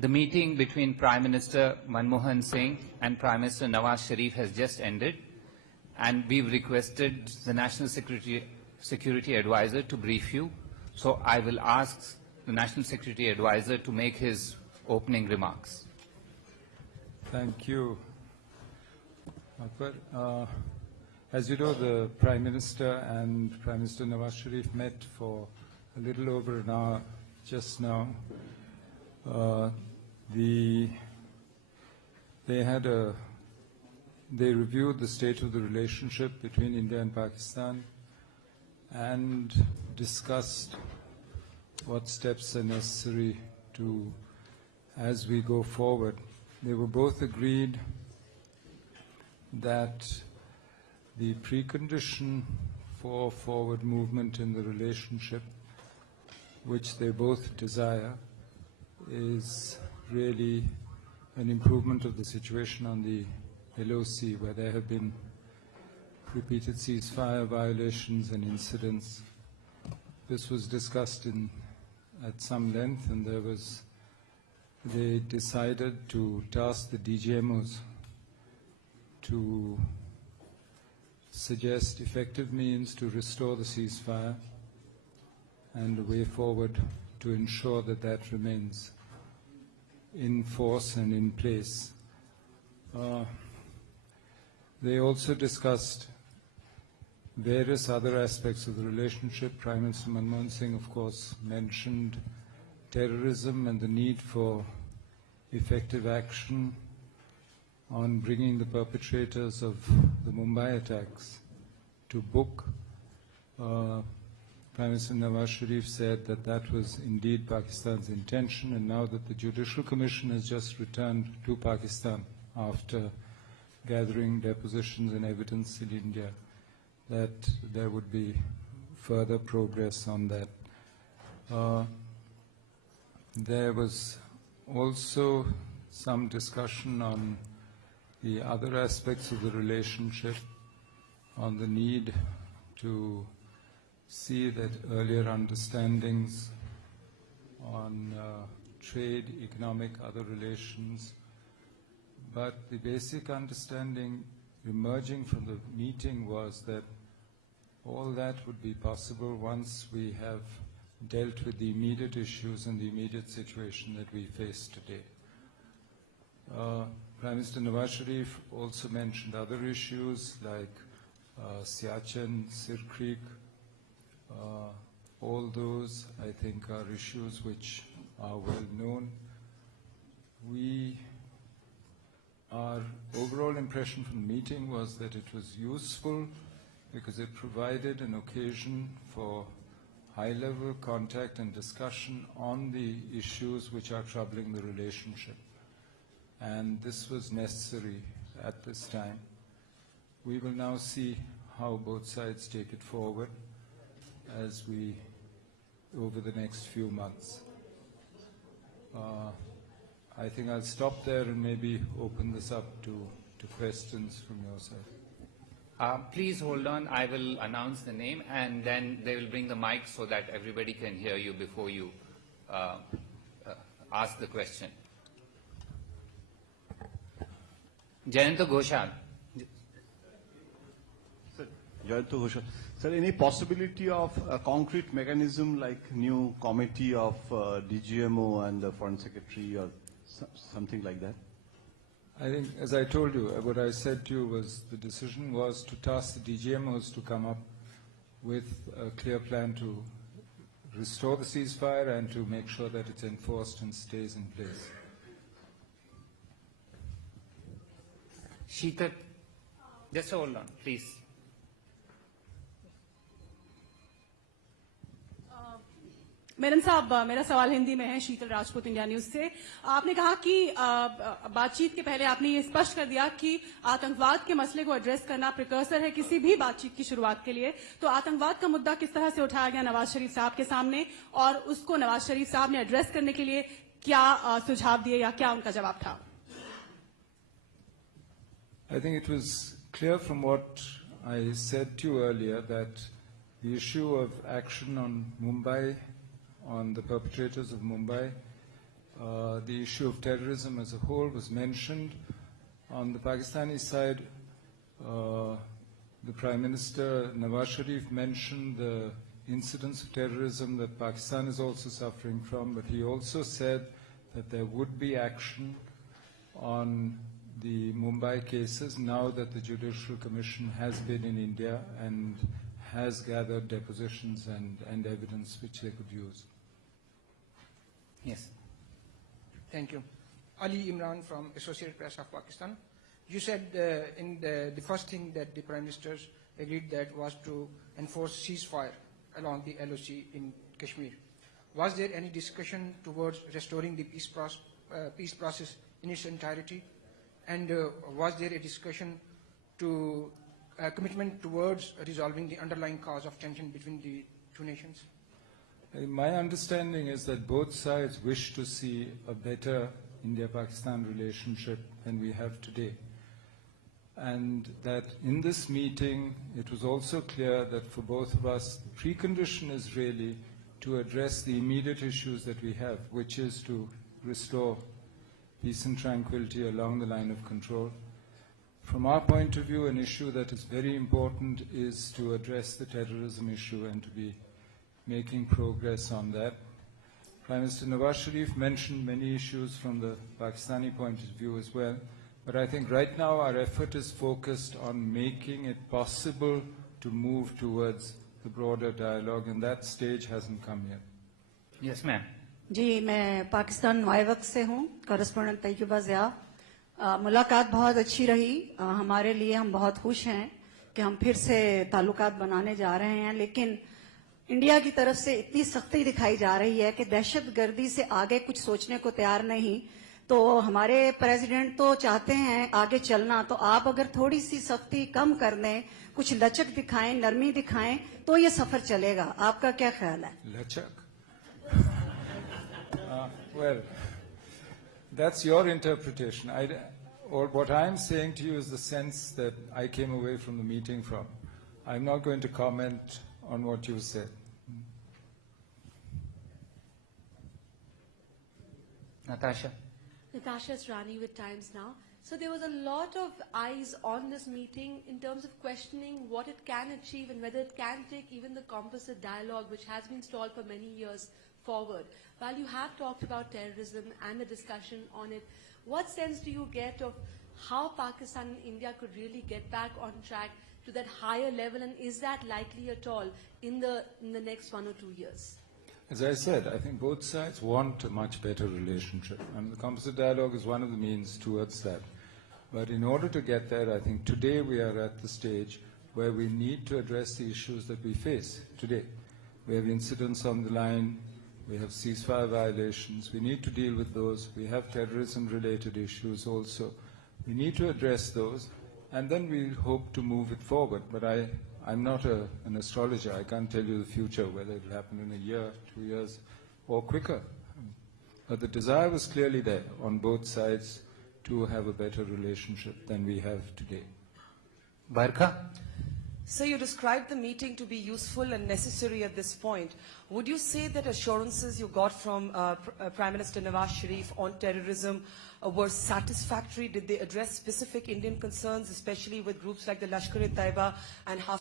The meeting between Prime Minister Manmohan Singh and Prime Minister Nawaz Sharif has just ended, and we've requested the National Security Advisor to brief you. So I will ask the National Security Advisor to make his opening remarks. Thank you, Akbar. As you know, the Prime Minister and Prime Minister Nawaz Sharif met for a little over an hour just now. They reviewed the state of the relationship between India and Pakistan and discussed what steps are necessary as we go forward. They were both agreed that the precondition for forward movement in the relationship, which they both desire, is really an improvement of the situation on the LOC, where there have been repeated ceasefire violations and incidents. This was discussed at some length, and they decided to task the DGMOs to suggest effective means to restore the ceasefire and a way forward to ensure that that remains in force and in place. They also discussed various other aspects of the relationship. Prime Minister Manmohan Singh, of course, mentioned terrorism and the need for effective action on bringing the perpetrators of the Mumbai attacks to book. Prime Minister Nawaz Sharif said that that was indeed Pakistan's intention, and now that the Judicial Commission has just returned to Pakistan after gathering depositions and evidence in India, that there would be further progress on that. There was also some discussion on the other aspects of the relationship, on the need to see that earlier understandings on trade, economic, other relations, but the basic understanding emerging from the meeting was that all that would be possible once we have dealt with the immediate issues and the immediate situation that we face today. Prime Minister Nawaz Sharif also mentioned other issues like Siachen, Sir Creek. All those, I think, are issues which are well known. Our overall impression from the meeting was that it was useful because it provided an occasion for high-level contact and discussion on the issues which are troubling the relationship. And this was necessary at this time. We will now see how both sides take it forward over the next few months. I think I'll stop there and maybe open this up to questions from your side. Please hold on. I will announce the name, and then they will bring the mic so that everybody can hear you before you ask the question. Jayanta Ghoshal. Jayanta Ghoshal. Sir, any possibility of a concrete mechanism like new committee of DGMO and the Foreign Secretary or something like that? I think, as I told you, what I said to you was the decision was to task the DGMOs to come up with a clear plan to restore the ceasefire and to make sure that it's enforced and stays in place. Sheetal, just hold on, please. Menon साहब, मेरा सवाल हिंदी में है, शीतल Rajput, India news से। आपने कहा कि बातचीत के पहले आपने ये स्पष्ट कर दिया कि आतंकवाद के मसले को एड्रेस करना प्रिकर्सर है किसी भी बातचीत की शुरुआत के लिए। तो आतंकवाद का मुद्दा किस तरह से उठाया गया नवाज शरीफ साहब के सामने, और उसको नवाज शरीफ साहब ने एड्रेस करने के लिए क्या सुझाव दिए या क्या उनका जवाब था? I think it was clear from what I said to you earlier that the issue of action on Mumbai, on the perpetrators of Mumbai, the issue of terrorism as a whole was mentioned. On the Pakistani side, the Prime Minister Nawaz Sharif mentioned the incidents of terrorism that Pakistan is also suffering from, but he also said that there would be action on the Mumbai cases now that the Judicial Commission has been in India and has gathered depositions and evidence which they could use. Yes. Thank you. Ali Imran from Associated Press of Pakistan. You said in the first thing that the Prime Ministers agreed that was to enforce ceasefire along the LOC in Kashmir. Was there any discussion towards restoring the peace process in its entirety? And was there a discussion to commitment towards resolving the underlying cause of tension between the two nations? My understanding is that both sides wish to see a better India-Pakistan relationship than we have today. And that in this meeting, it was also clear that for both of us, the precondition is really to address the immediate issues that we have, which is to restore peace and tranquility along the line of control. From our point of view, an issue that is very important is to address the terrorism issue and to be making progress on that. Prime Minister Nawaz Sharif mentioned many issues from the Pakistani point of view as well, but I think right now our effort is focused on making it possible to move towards the broader dialogue, and that stage hasn't come yet. Yes, ma'am. जी मैं पाकिस्तान नए वक्त से हूँ, correspondent Taiba Zia. मुलाकात बहुत अच्छी रही हमारे लिए। हम बहुत खुश हैं कि हम फिर से ताल्लुकात बनाने जा रहे हैं, लेकिन इंडिया की तरफ से इतनी सख्ती दिखाई जा रही है कि दहशतगर्दी से आगे कुछ सोचने को तैयार नहीं। तो हमारे प्रेसिडेंट तो चाहते हैं आगे चलना, तो आप अगर थोड़ी सी सख्ती कम कर दें, कुछ लचक दिखाएं, नरमी दिखाएं, तो ये सफर चलेगा। आपका क्या ख्याल है? Lachak? Well, that's your interpretation. Or what I'm saying to you is the sense that I came away from the meeting from. I'm not going to comment on what you said. Natasha. Natasha Srani with Times Now. So there was a lot of eyes on this meeting in terms of questioning what it can achieve and whether it can take even the composite dialogue, which has been stalled for many years, forward. While you have talked about terrorism and the discussion on it, what sense do you get of how Pakistan and India could really get back on track to that higher level, and is that likely at all in the next 1 or 2 years? As I said, I think both sides want a much better relationship, and the composite dialogue is one of the means towards that. But in order to get there, I think today we are at the stage where we need to address the issues that we face today. We have incidents on the line, we have ceasefire violations, we need to deal with those, we have terrorism-related issues also. We need to address those, and then we hope to move it forward. But I'm not an astrologer. I can't tell you the future, whether it will happen in a year, 2 years, or quicker. But the desire was clearly there on both sides to have a better relationship than we have today. Barka. So you described the meeting to be useful and necessary at this point. Would you say that assurances you got from Prime Minister Nawaz Sharif on terrorism were satisfactory? Did they address specific Indian concerns, especially with groups like the Lashkar-e-Taiba and